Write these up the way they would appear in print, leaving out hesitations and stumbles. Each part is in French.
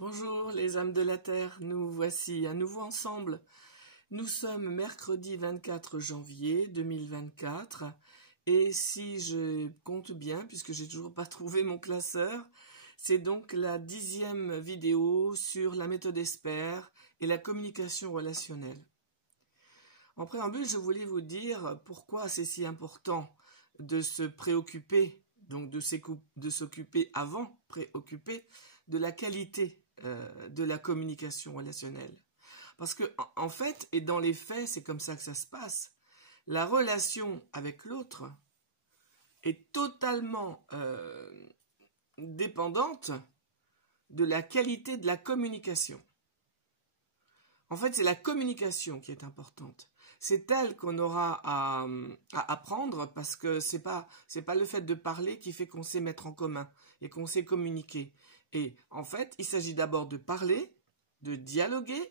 Bonjour les âmes de la Terre, nous voici à nouveau ensemble. Nous sommes mercredi 24 janvier 2024 et si je compte bien, puisque j'ai toujours pas trouvé mon classeur, c'est donc la 10e vidéo sur la méthode ESPER et la communication relationnelle. En préambule, je voulais vous dire pourquoi c'est si important de se préoccuper, donc de s'occuper avant, préoccuper de la qualité de la communication relationnelle. Parce que, en fait, et dans les faits, c'est comme ça que ça se passe, la relation avec l'autre est totalement dépendante de la qualité de la communication. En fait, c'est la communication qui est importante. C'est elle qu'on aura à apprendre parce que c'est pas le fait de parler qui fait qu'on sait mettre en commun et qu'on sait communiquer. Et en fait, il s'agit d'abord de parler, de dialoguer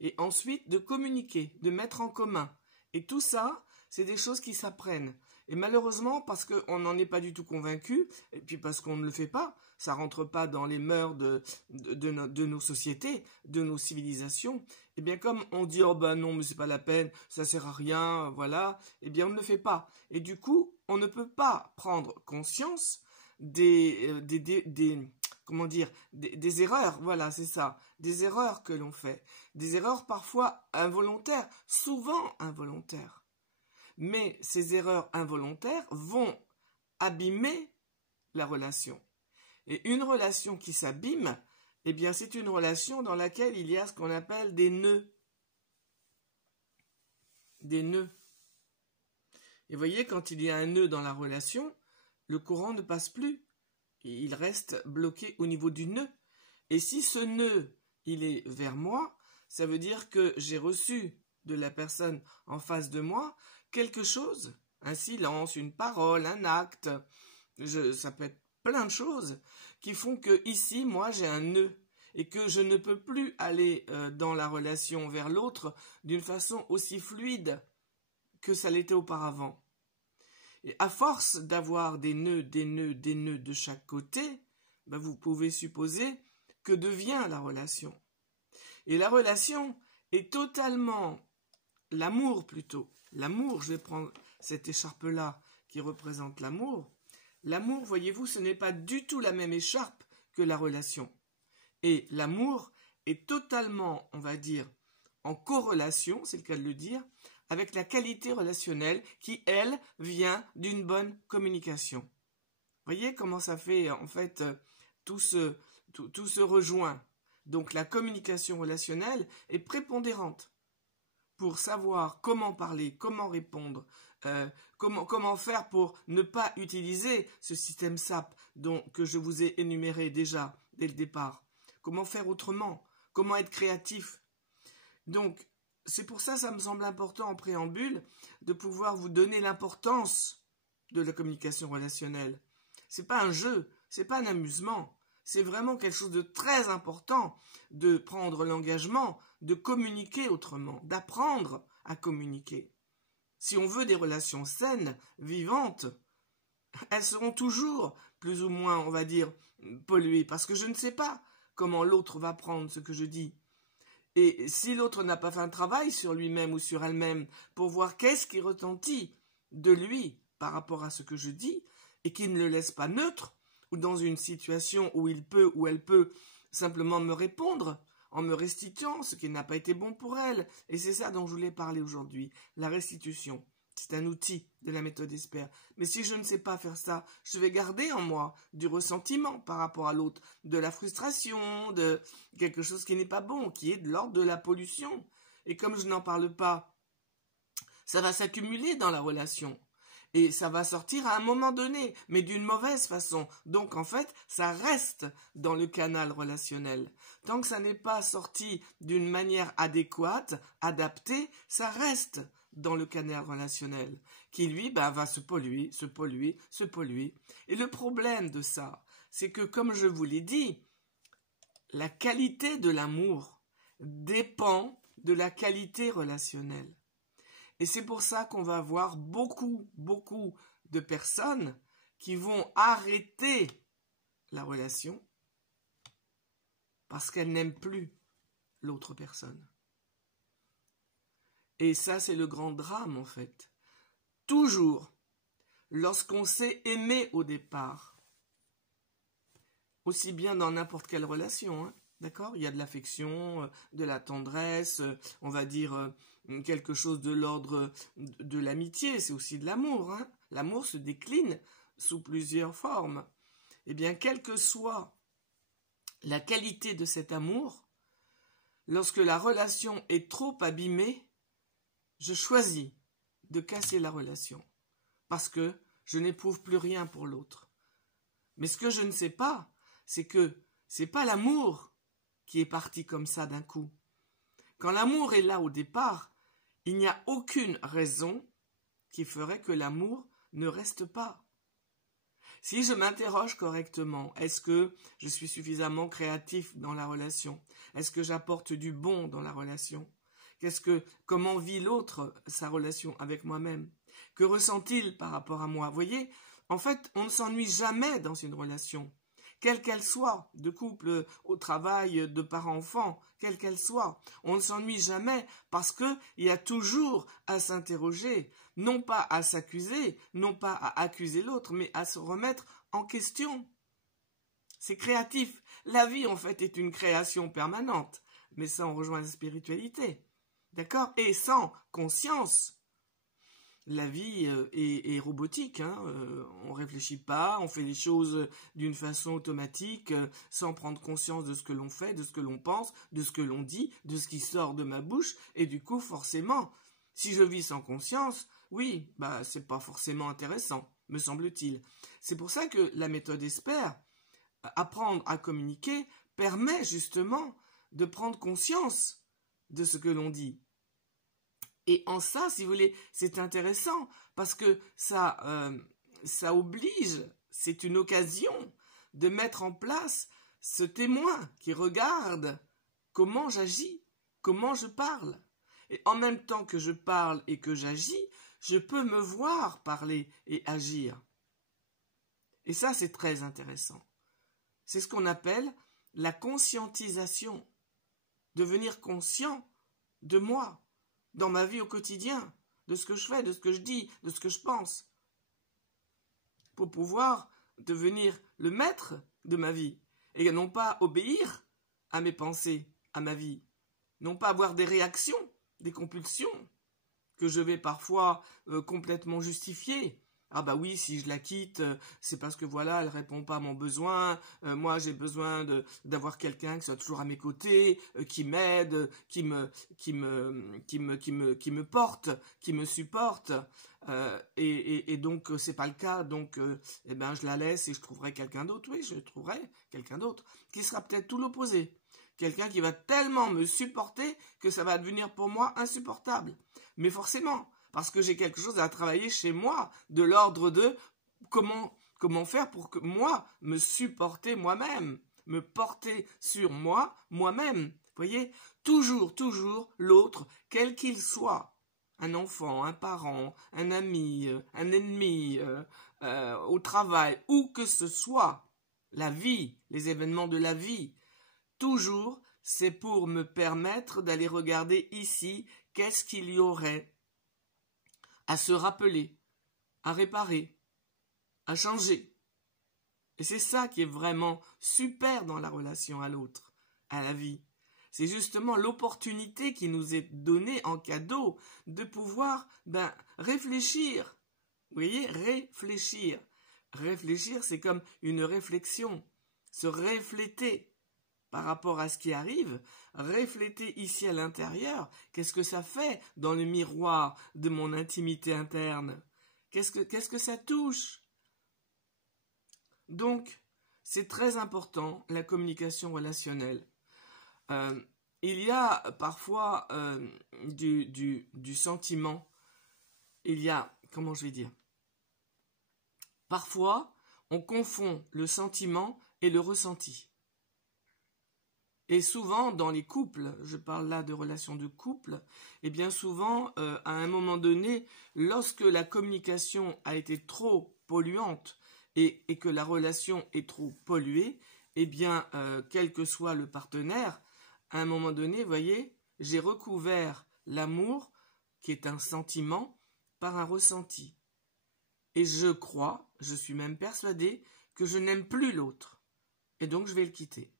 et ensuite de communiquer, de mettre en commun. Et tout ça, c'est des choses qui s'apprennent. Et malheureusement, parce qu'on n'en est pas du tout convaincu, et puis parce qu'on ne le fait pas, ça rentre pas dans les mœurs de nos sociétés, de nos civilisations, et bien comme on dit « Oh ben non, mais c'est pas la peine, ça sert à rien, voilà », et bien on ne le fait pas. Et du coup, on ne peut pas prendre conscience des erreurs, voilà, c'est ça, des erreurs que l'on fait, des erreurs parfois involontaires, souvent involontaires. Mais ces erreurs involontaires vont abîmer la relation. Et une relation qui s'abîme, eh bien c'est une relation dans laquelle il y a ce qu'on appelle des nœuds. Des nœuds. Et voyez, quand il y a un nœud dans la relation, le courant ne passe plus. Il reste bloqué au niveau du nœud. Et si ce nœud, il est vers moi, ça veut dire que j'ai reçu de la personne en face de moi quelque chose, un silence, une parole, un acte, ça peut être plein de choses qui font que ici, moi, j'ai un nœud et que je ne peux plus aller dans la relation vers l'autre d'une façon aussi fluide que ça l'était auparavant. Et à force d'avoir des nœuds de chaque côté, ben vous pouvez supposer que devient la relation. Et la relation est totalement, l'amour plutôt, l'amour, je vais prendre cette écharpe-là qui représente l'amour. L'amour, voyez-vous, ce n'est pas du tout la même écharpe que la relation. Et l'amour est totalement, on va dire, en corrélation, c'est le cas de le dire, avec la qualité relationnelle qui, elle, vient d'une bonne communication. Voyez comment ça fait, en fait, tout se rejoint. Donc la communication relationnelle est prépondérante pour savoir comment parler, comment répondre, comment faire pour ne pas utiliser ce système SAP que je vous ai énuméré déjà dès le départ. Comment faire autrement, comment être créatif. Donc, c'est pour ça me semble important en préambule de pouvoir vous donner l'importance de la communication relationnelle. C'est pas un jeu, c'est pas un amusement, c'est vraiment quelque chose de très important de prendre l'engagement de communiquer autrement, d'apprendre à communiquer. Si on veut des relations saines, vivantes, elles seront toujours plus ou moins, on va dire, polluées parce que je ne sais pas comment l'autre va prendre ce que je dis. Et si l'autre n'a pas fait un travail sur lui-même ou sur elle-même pour voir qu'est-ce qui retentit de lui par rapport à ce que je dis, et qu'il ne le laisse pas neutre, ou dans une situation où il peut ou elle peut simplement me répondre en me restituant ce qui n'a pas été bon pour elle. Et c'est ça dont je voulais parler aujourd'hui, la restitution. C'est un outil de la méthode ESPER. Mais si je ne sais pas faire ça, je vais garder en moi du ressentiment par rapport à l'autre, de la frustration, de quelque chose qui n'est pas bon, qui est de l'ordre de la pollution. Et comme je n'en parle pas, ça va s'accumuler dans la relation. Et ça va sortir à un moment donné, mais d'une mauvaise façon. Donc en fait, ça reste dans le canal relationnel. Tant que ça n'est pas sorti d'une manière adéquate, adaptée, ça reste dans le canal relationnel, qui lui va se polluer. Et le problème de ça, c'est que comme je vous l'ai dit, la qualité de l'amour dépend de la qualité relationnelle. Et c'est pour ça qu'on va avoir beaucoup de personnes qui vont arrêter la relation parce qu'elle n'aime plus l'autre personne. Et ça, c'est le grand drame, en fait. Toujours, lorsqu'on s'est aimé au départ, aussi bien dans n'importe quelle relation, hein, d'accord? Il y a de l'affection, de la tendresse, on va dire quelque chose de l'ordre de l'amitié, c'est aussi de l'amour, hein. L'amour se décline sous plusieurs formes. Eh bien, quelle que soit la qualité de cet amour, lorsque la relation est trop abîmée, je choisis de casser la relation parce que je n'éprouve plus rien pour l'autre. Mais ce que je ne sais pas, c'est que c'est pas l'amour qui est parti comme ça d'un coup. Quand l'amour est là au départ, il n'y a aucune raison qui ferait que l'amour ne reste pas. Si je m'interroge correctement, est-ce que je suis suffisamment créatif dans la relation? Est-ce que j'apporte du bon dans la relation? Comment vit l'autre sa relation avec moi-même? Que ressent-il par rapport à moi? Vous voyez, en fait, on ne s'ennuie jamais dans une relation, quelle qu'elle soit, de couple, au travail, de parents-enfants, quelle qu'elle soit. On ne s'ennuie jamais parce qu'il y a toujours à s'interroger, non pas à s'accuser, non pas à accuser l'autre, mais à se remettre en question. C'est créatif. La vie, en fait, est une création permanente. Mais ça, on rejoint la spiritualité. D'accord? Et sans conscience, la vie est robotique. Hein? On ne réfléchit pas, on fait les choses d'une façon automatique, sans prendre conscience de ce que l'on fait, de ce que l'on pense, de ce que l'on dit, de ce qui sort de ma bouche. Et du coup, forcément, si je vis sans conscience, oui, c'est pas forcément intéressant, me semble-t-il. C'est pour ça que la méthode ESPER, apprendre à communiquer, permet justement de prendre conscience de ce que l'on dit. Et en ça, si vous voulez, c'est intéressant parce que ça oblige, c'est une occasion de mettre en place ce témoin qui regarde comment j'agis, comment je parle. Et en même temps que je parle et que j'agis, je peux me voir parler et agir. Et ça, c'est très intéressant. C'est ce qu'on appelle la conscientisation. Devenir conscient de moi, dans ma vie au quotidien, de ce que je fais, de ce que je dis, de ce que je pense, pour pouvoir devenir le maître de ma vie, et non pas obéir à mes pensées, à ma vie, non pas avoir des réactions, des compulsions, que je vais parfois complètement justifier. Ah bah oui, si je la quitte, c'est parce que voilà, elle répond pas à mon besoin. Moi, j'ai besoin d'avoir quelqu'un qui soit toujours à mes côtés, qui m'aide, qui me porte, qui me supporte. Et donc c'est pas le cas. Donc je la laisse et je trouverai quelqu'un d'autre. Oui, je trouverai quelqu'un d'autre qui sera peut-être tout l'opposé. Quelqu'un qui va tellement me supporter que ça va devenir pour moi insupportable. Mais forcément, parce que j'ai quelque chose à travailler chez moi, de l'ordre de comment faire pour que moi, me supporter moi-même, me porter sur moi, moi-même. Vous voyez, toujours l'autre, quel qu'il soit, un enfant, un parent, un ami, un ennemi, au travail, où que ce soit, la vie, les événements de la vie, toujours, c'est pour me permettre d'aller regarder ici qu'est-ce qu'il y aurait à se rappeler, à réparer, à changer. Et c'est ça qui est vraiment super dans la relation à l'autre, à la vie. C'est justement l'opportunité qui nous est donnée en cadeau de pouvoir réfléchir. Vous voyez, réfléchir. Réfléchir, c'est comme une réflexion, se refléter par rapport à ce qui arrive, refléter ici à l'intérieur, qu'est-ce que ça fait dans le miroir de mon intimité interne? Qu'est-ce que ça touche? Donc, c'est très important, la communication relationnelle. Il y a parfois du sentiment, il y a, comment je vais dire, parfois, on confond le sentiment et le ressenti. Et souvent, dans les couples, je parle là de relations de couple, et bien souvent, à un moment donné, lorsque la communication a été trop polluante et que la relation est trop polluée, eh bien, quel que soit le partenaire, à un moment donné, vous voyez, j'ai recouvert l'amour, qui est un sentiment, par un ressenti. Et je crois, je suis même persuadée, que je n'aime plus l'autre. Et donc, je vais le quitter.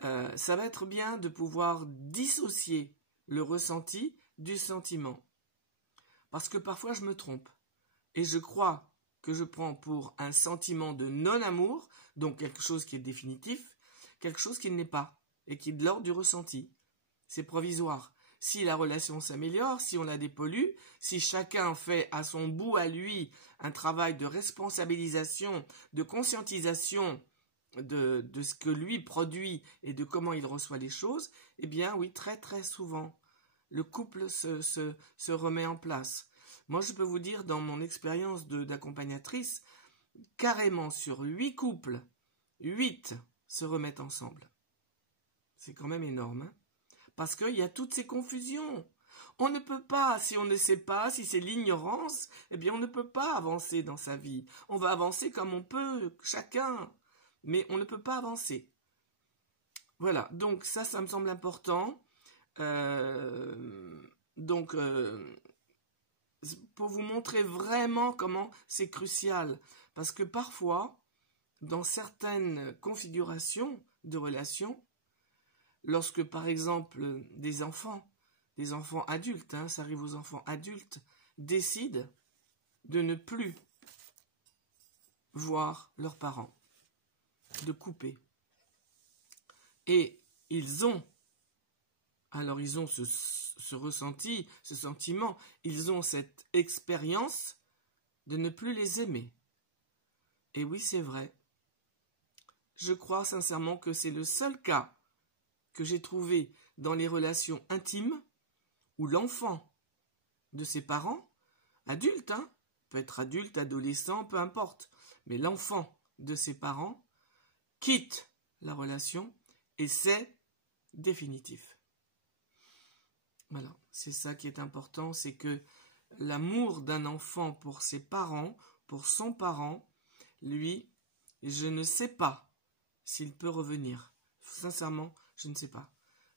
Ça va être bien de pouvoir dissocier le ressenti du sentiment. Parce que parfois, je me trompe. Et je crois que je prends pour un sentiment de non-amour, donc quelque chose qui est définitif, quelque chose qui ne l'est pas, et qui est de l'ordre du ressenti. C'est provisoire. Si la relation s'améliore, si on la dépollue, si chacun fait à son bout à lui un travail de responsabilisation, de conscientisation de ce que lui produit et de comment il reçoit les choses, eh bien oui, très très souvent, le couple se remet en place. Moi, je peux vous dire, dans mon expérience d'accompagnatrice, carrément sur 8 couples, 8 se remettent ensemble. C'est quand même énorme, hein, parce qu'il y a toutes ces confusions. On ne peut pas, si on ne sait pas, si c'est l'ignorance, eh bien on ne peut pas avancer dans sa vie. On va avancer comme on peut, chacun, mais on ne peut pas avancer. Voilà, donc ça me semble important. Pour vous montrer vraiment comment c'est crucial. Parce que parfois, dans certaines configurations de relations, lorsque par exemple des enfants adultes, hein, ça arrive aux enfants adultes, décident de ne plus voir leurs parents, de couper. Et ils ont ce ressenti, ce sentiment, ils ont cette expérience de ne plus les aimer. Et oui, c'est vrai. Je crois sincèrement que c'est le seul cas que j'ai trouvé dans les relations intimes où l'enfant de ses parents, adulte, hein, peut être adulte, adolescent, peu importe, mais l'enfant de ses parents quitte la relation et c'est définitif. Voilà, c'est ça qui est important, c'est que l'amour d'un enfant pour ses parents, pour son parent, lui, je ne sais pas s'il peut revenir. Sincèrement, je ne sais pas.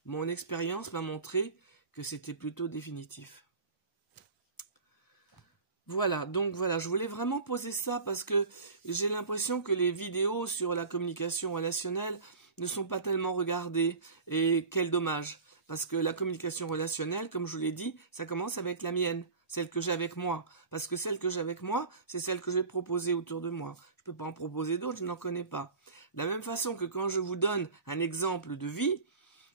Mon expérience m'a montré que c'était plutôt définitif. Voilà, donc voilà, je voulais vraiment poser ça parce que j'ai l'impression que les vidéos sur la communication relationnelle ne sont pas tellement regardées. Et quel dommage, parce que la communication relationnelle, comme je vous l'ai dit, ça commence avec la mienne, celle que j'ai avec moi. Parce que celle que j'ai avec moi, c'est celle que je vais proposer autour de moi. Je ne peux pas en proposer d'autres, je n'en connais pas. De la même façon que quand je vous donne un exemple de vie,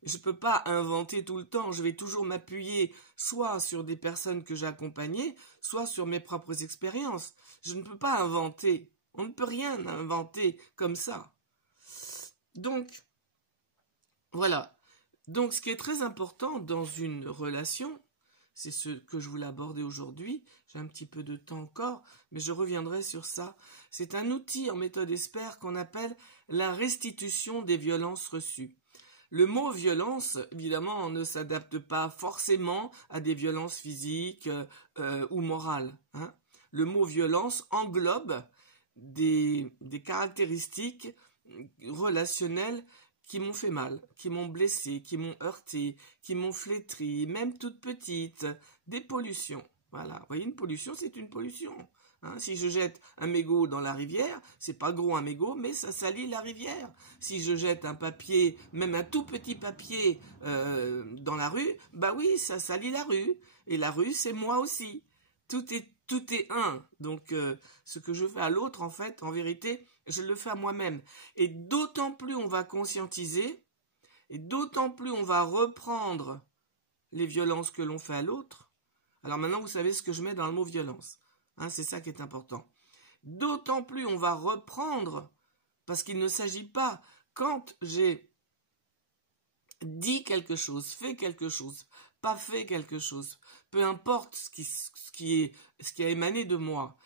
je ne peux pas inventer tout le temps, je vais toujours m'appuyer soit sur des personnes que j'ai accompagnées, soit sur mes propres expériences. Je ne peux pas inventer, on ne peut rien inventer comme ça. Donc, voilà. Donc, ce qui est très important dans une relation, c'est ce que je voulais aborder aujourd'hui, j'ai un petit peu de temps encore, mais je reviendrai sur ça. C'est un outil en méthode ESPER qu'on appelle la restitution des violences reçues. Le mot violence, évidemment, ne s'adapte pas forcément à des violences physiques ou morales, hein. Le mot violence englobe des caractéristiques relationnelles qui m'ont fait mal, qui m'ont blessé, qui m'ont heurté, qui m'ont flétri, même toutes petites, des pollutions. Voilà, vous voyez, une pollution, c'est une pollution. Hein, si je jette un mégot dans la rivière, c'est pas gros un mégot, mais ça salit la rivière. Si je jette un papier, même un tout petit papier dans la rue, bah oui, ça salit la rue. Et la rue, c'est moi aussi. Tout est un. Donc, ce que je fais à l'autre, en fait, en vérité, je le fais à moi-même. Et d'autant plus on va conscientiser, et d'autant plus on va reprendre les violences que l'on fait à l'autre. Alors maintenant, vous savez ce que je mets dans le mot violence. Hein, c'est ça qui est important. D'autant plus on va reprendre, parce qu'il ne s'agit pas, quand j'ai dit quelque chose, fait quelque chose, pas fait quelque chose, peu importe ce qui a émané de moi,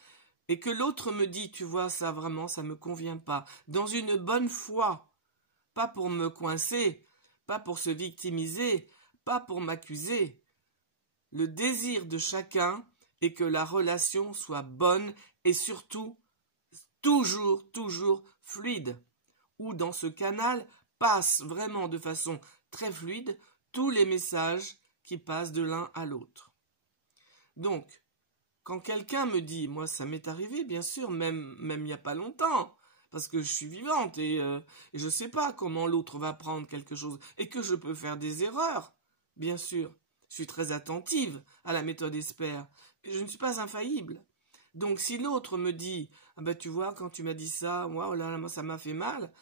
et que l'autre me dit, tu vois, ça vraiment, ça me convient pas, dans une bonne foi, pas pour me coincer, pas pour se victimiser, pas pour m'accuser. Le désir de chacun est que la relation soit bonne et surtout, toujours fluide, où dans ce canal passent vraiment de façon très fluide tous les messages qui passent de l'un à l'autre. Donc, quand quelqu'un me dit, moi ça m'est arrivé bien sûr, même il n'y a pas longtemps, parce que je suis vivante et je ne sais pas comment l'autre va prendre quelque chose et que je peux faire des erreurs, bien sûr. Je suis très attentive à la méthode Esper, mais je ne suis pas infaillible. Donc si l'autre me dit, ah ben tu vois, quand tu m'as dit ça, moi, oh là là, ça m'a fait mal,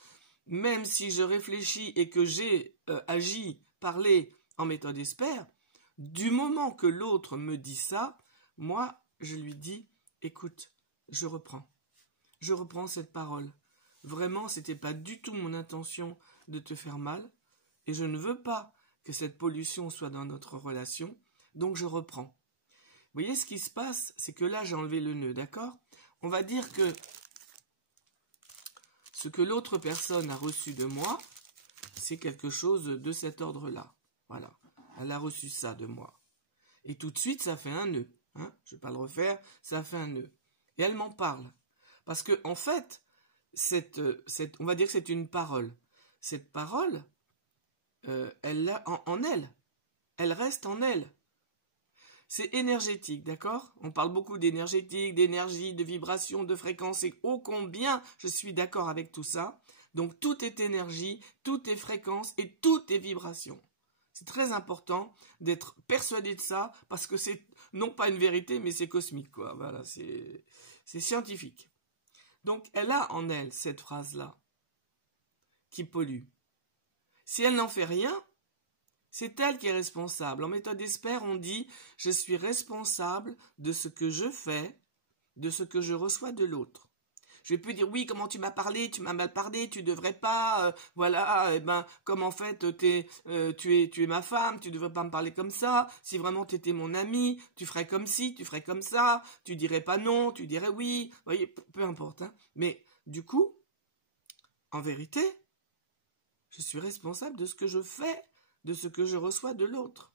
même si je réfléchis et que j'ai agi, parlé en méthode Esper, du moment que l'autre me dit ça, moi, je lui dis, écoute, je reprends cette parole. Vraiment, c'était pas du tout mon intention de te faire mal, et je ne veux pas que cette pollution soit dans notre relation, donc je reprends. Vous voyez ce qui se passe, c'est que là j'ai enlevé le nœud, d'accord? On va dire que ce que l'autre personne a reçu de moi, c'est quelque chose de cet ordre-là. Voilà, elle a reçu ça de moi. Et tout de suite, ça fait un nœud. Hein, je ne vais pas le refaire, ça fait un nœud. Et elle m'en parle. Parce que en fait, on va dire que c'est une parole. Cette parole, elle l'a en elle. Elle reste en elle. C'est énergétique, d'accord? On parle beaucoup d'énergétique, d'énergie, de vibration, de fréquence, et ô combien je suis d'accord avec tout ça. Donc tout est énergie, tout est fréquence et tout est vibration. C'est très important d'être persuadé de ça, parce que c'est non pas une vérité, mais c'est cosmique, quoi. Voilà, c'est scientifique. Donc elle a en elle cette phrase-là, qui pollue. Si elle n'en fait rien, c'est elle qui est responsable. En méthode Esper, on dit « je suis responsable de ce que je fais, de ce que je reçois de l'autre ». Je vais plus dire « oui, comment tu m'as parlé, tu m'as mal parlé, tu devrais pas, voilà, et ben, comme en fait tu es ma femme, tu devrais pas me parler comme ça, si vraiment tu étais mon ami, tu ferais comme ci, tu ferais comme ça, tu dirais pas non, tu dirais oui », vous voyez, peu importe, hein. Mais du coup, en vérité, je suis responsable de ce que je fais, de ce que je reçois de l'autre.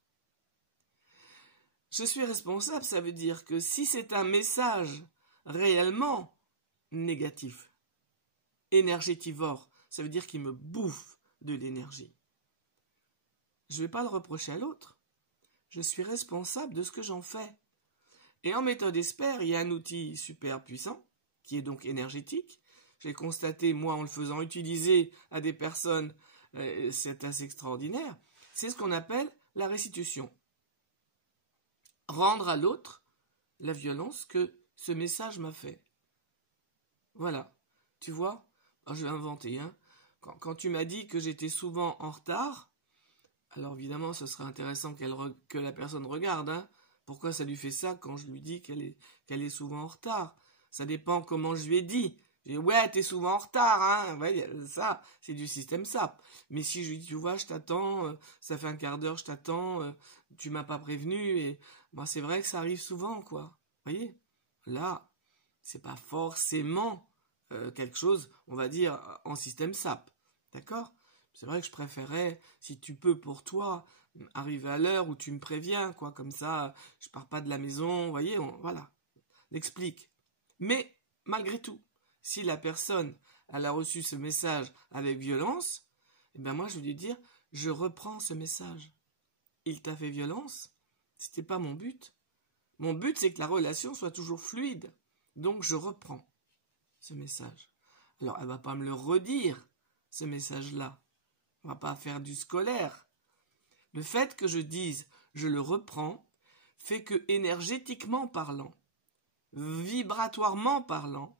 Je suis responsable, ça veut dire que si c'est un message réellement négatif, énergétivore, ça veut dire qu'il me bouffe de l'énergie. Je ne vais pas le reprocher à l'autre. Je suis responsable de ce que j'en fais. Et en méthode Esper, il y a un outil super puissant, qui est donc énergétique. J'ai constaté, moi, en le faisant utiliser à des personnes, c'est assez extraordinaire. C'est ce qu'on appelle la restitution. Rendre à l'autre la violence que ce message m'a fait. Voilà. Tu vois, alors je vais inventer. Hein. Quand tu m'as dit que j'étais souvent en retard, alors évidemment, ce serait intéressant que la personne regarde. Hein. Pourquoi ça lui fait ça quand je lui dis qu'elle est souvent en retard? Ça dépend comment je lui ai dit. Je dis, ouais, t'es souvent en retard, hein. Ouais, ça, c'est du système SAP. Mais si je lui dis, tu vois, je t'attends, ça fait un quart d'heure, je t'attends, tu m'as pas prévenu, et ben, c'est vrai que ça arrive souvent, quoi. Vous voyez? Là, c'est pas forcément quelque chose, on va dire, en système SAP. D'accord? C'est vrai que je préférais, si tu peux pour toi, arriver à l'heure où tu me préviens, quoi, comme ça, je pars pas de la maison, vous voyez, voilà. L'explique. Mais, malgré tout, si la personne, elle a reçu ce message avec violence, eh ben moi je vais lui dire, je reprends ce message. Il t'a fait violence, c'était pas mon but. Mon but, c'est que la relation soit toujours fluide. Donc je reprends ce message. Alors elle va pas me le redire, ce message-là. On va pas faire du scolaire. Le fait que je dise, je le reprends, fait que énergétiquement parlant, vibratoirement parlant,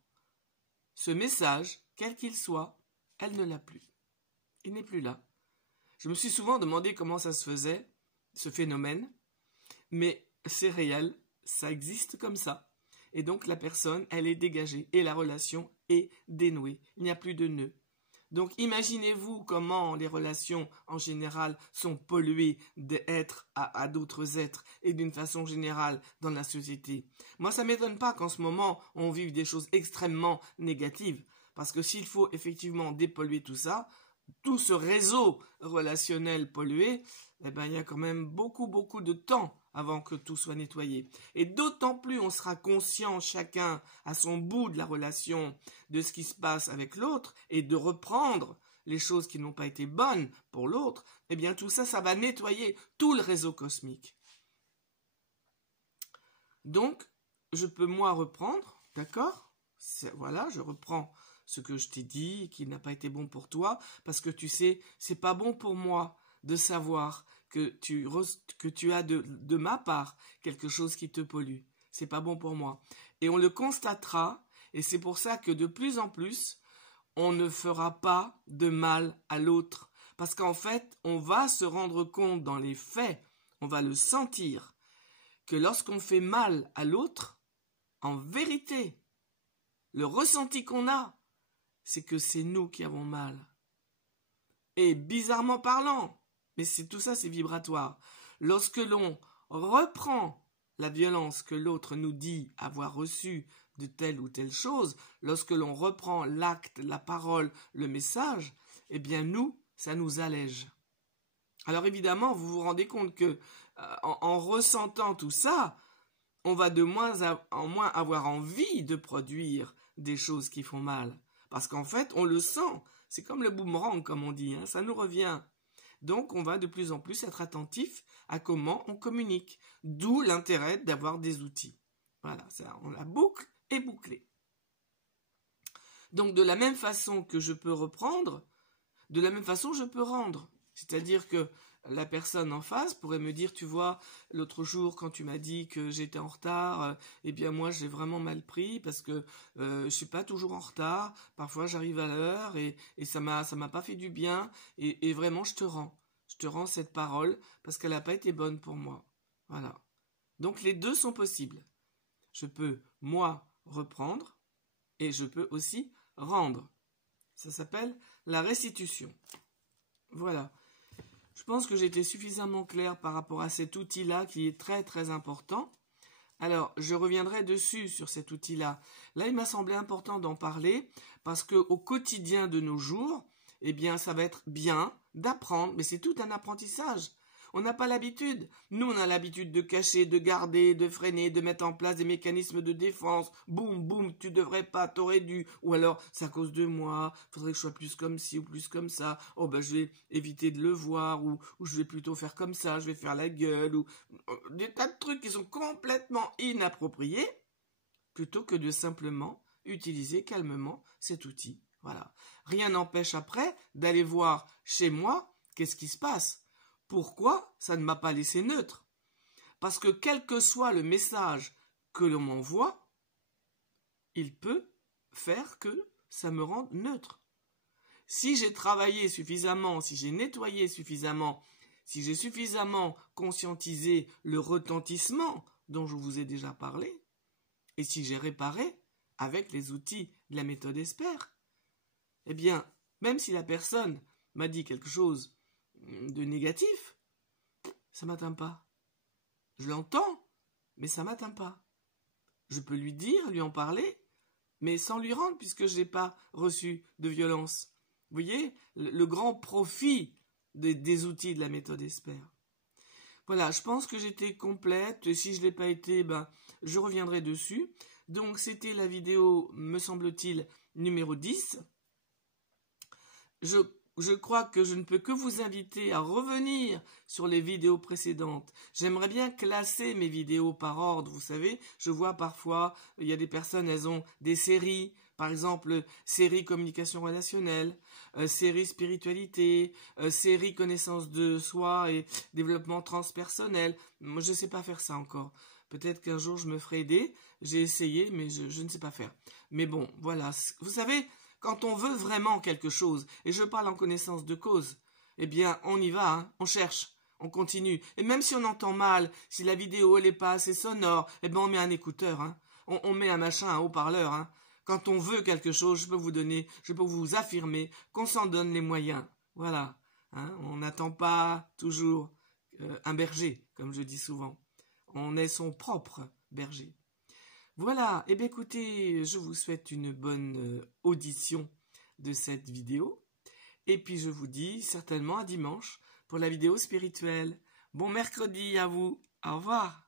ce message, quel qu'il soit, elle ne l'a plus. Il n'est plus là. Je me suis souvent demandé comment ça se faisait, ce phénomène, mais c'est réel, ça existe comme ça. Et donc la personne, elle est dégagée et la relation est dénouée. Il n'y a plus de nœud. Donc imaginez-vous comment les relations en général sont polluées d'êtres à d'autres êtres et d'une façon générale dans la société. Moi ça ne m'étonne pas qu'en ce moment on vive des choses extrêmement négatives, parce que s'il faut effectivement dépolluer tout ça, tout ce réseau relationnel pollué, eh ben, il y a quand même beaucoup de temps avant que tout soit nettoyé. Et d'autant plus on sera conscient chacun à son bout de la relation de ce qui se passe avec l'autre et de reprendre les choses qui n'ont pas été bonnes pour l'autre, eh bien tout ça, ça va nettoyer tout le réseau cosmique. Donc, je peux moi reprendre, d'accord? Voilà, je reprends ce que je t'ai dit, qui n'a pas été bon pour toi, parce que tu sais, c'est pas bon pour moi de savoir que tu as de ma part quelque chose qui te pollue. C'est pas bon pour moi. Et on le constatera, et c'est pour ça que de plus en plus, on ne fera pas de mal à l'autre. Parce qu'en fait, on va se rendre compte dans les faits, on va le sentir, que lorsqu'on fait mal à l'autre, en vérité, le ressenti qu'on a, c'est que c'est nous qui avons mal. Et bizarrement parlant, mais tout ça c'est vibratoire, lorsque l'on reprend la violence que l'autre nous dit avoir reçue de telle ou telle chose, lorsque l'on reprend l'acte, la parole, le message, eh bien nous, ça nous allège. Alors évidemment, vous vous rendez compte que en ressentant tout ça, on va de moins en moins avoir envie de produire des choses qui font mal. Parce qu'en fait, on le sent. C'est comme le boomerang, comme on dit, hein, ça nous revient. Donc, on va de plus en plus être attentif à comment on communique. D'où l'intérêt d'avoir des outils. Voilà, ça, la boucle est bouclée. Donc, de la même façon que je peux reprendre, de la même façon, je peux rendre. C'est-à-dire que la personne en face pourrait me dire, tu vois, l'autre jour quand tu m'as dit que j'étais en retard, eh bien moi j'ai vraiment mal pris parce que je suis pas toujours en retard, parfois j'arrive à l'heure et ça m'a pas fait du bien et vraiment je te rends cette parole parce qu'elle n'a pas été bonne pour moi. Voilà. Donc les deux sont possibles. Je peux moi reprendre et je peux aussi rendre. Ça s'appelle la restitution. Voilà. Je pense que j'ai été suffisamment clair par rapport à cet outil-là qui est très très important. Alors, je reviendrai dessus sur cet outil-là. Là, il m'a semblé important d'en parler parce qu'au quotidien de nos jours, eh bien, ça va être bien d'apprendre, mais c'est tout un apprentissage. On n'a pas l'habitude. Nous, on a l'habitude de cacher, de garder, de freiner, de mettre en place des mécanismes de défense. Boum, boum, tu devrais pas, t'aurais dû. Ou alors, c'est à cause de moi, faudrait que je sois plus comme ci ou plus comme ça. Oh, ben, je vais éviter de le voir, ou je vais plutôt faire comme ça, je vais faire la gueule, ou des tas de trucs qui sont complètement inappropriés, plutôt que de simplement utiliser calmement cet outil. Voilà. Rien n'empêche après d'aller voir chez moi qu'est-ce qui se passe. Pourquoi ça ne m'a pas laissé neutre? Parce que quel que soit le message que l'on m'envoie, il peut faire que ça me rende neutre. Si j'ai travaillé suffisamment, si j'ai nettoyé suffisamment, si j'ai suffisamment conscientisé le retentissement dont je vous ai déjà parlé, et si j'ai réparé avec les outils de la méthode ESPER, eh bien, même si la personne m'a dit quelque chose de négatif, ça m'atteint pas. Je l'entends, mais ça m'atteint pas. Je peux lui dire, lui en parler, mais sans lui rendre puisque je n'ai pas reçu de violence. Vous voyez, le grand profit des outils de la méthode ESPER. Voilà, je pense que j'étais complète, et si je ne l'ai pas été, ben, je reviendrai dessus. Donc c'était la vidéo, me semble-t-il, numéro 10. Je crois que je ne peux que vous inviter à revenir sur les vidéos précédentes. J'aimerais bien classer mes vidéos par ordre, vous savez. Je vois parfois, il y a des personnes, elles ont des séries, par exemple, série communication relationnelle, série spiritualité, série connaissance de soi et développement transpersonnel. Moi, je ne sais pas faire ça encore. Peut-être qu'un jour, je me ferai aider. J'ai essayé, mais je ne sais pas faire. Mais bon, voilà. Vous savez, quand on veut vraiment quelque chose, et je parle en connaissance de cause, eh bien, on y va, hein, on cherche, on continue. Et même si on entend mal, si la vidéo elle n'est pas assez sonore, eh bien, on met un écouteur, hein, on met un machin, un haut-parleur. Hein. Quand on veut quelque chose, je peux vous affirmer qu'on s'en donne les moyens. Voilà, hein, on n'attend pas toujours un berger, comme je dis souvent. On est son propre berger. Voilà, et bien écoutez, je vous souhaite une bonne audition de cette vidéo. Et puis je vous dis certainement à dimanche pour la vidéo spirituelle. Bon mercredi à vous! Au revoir.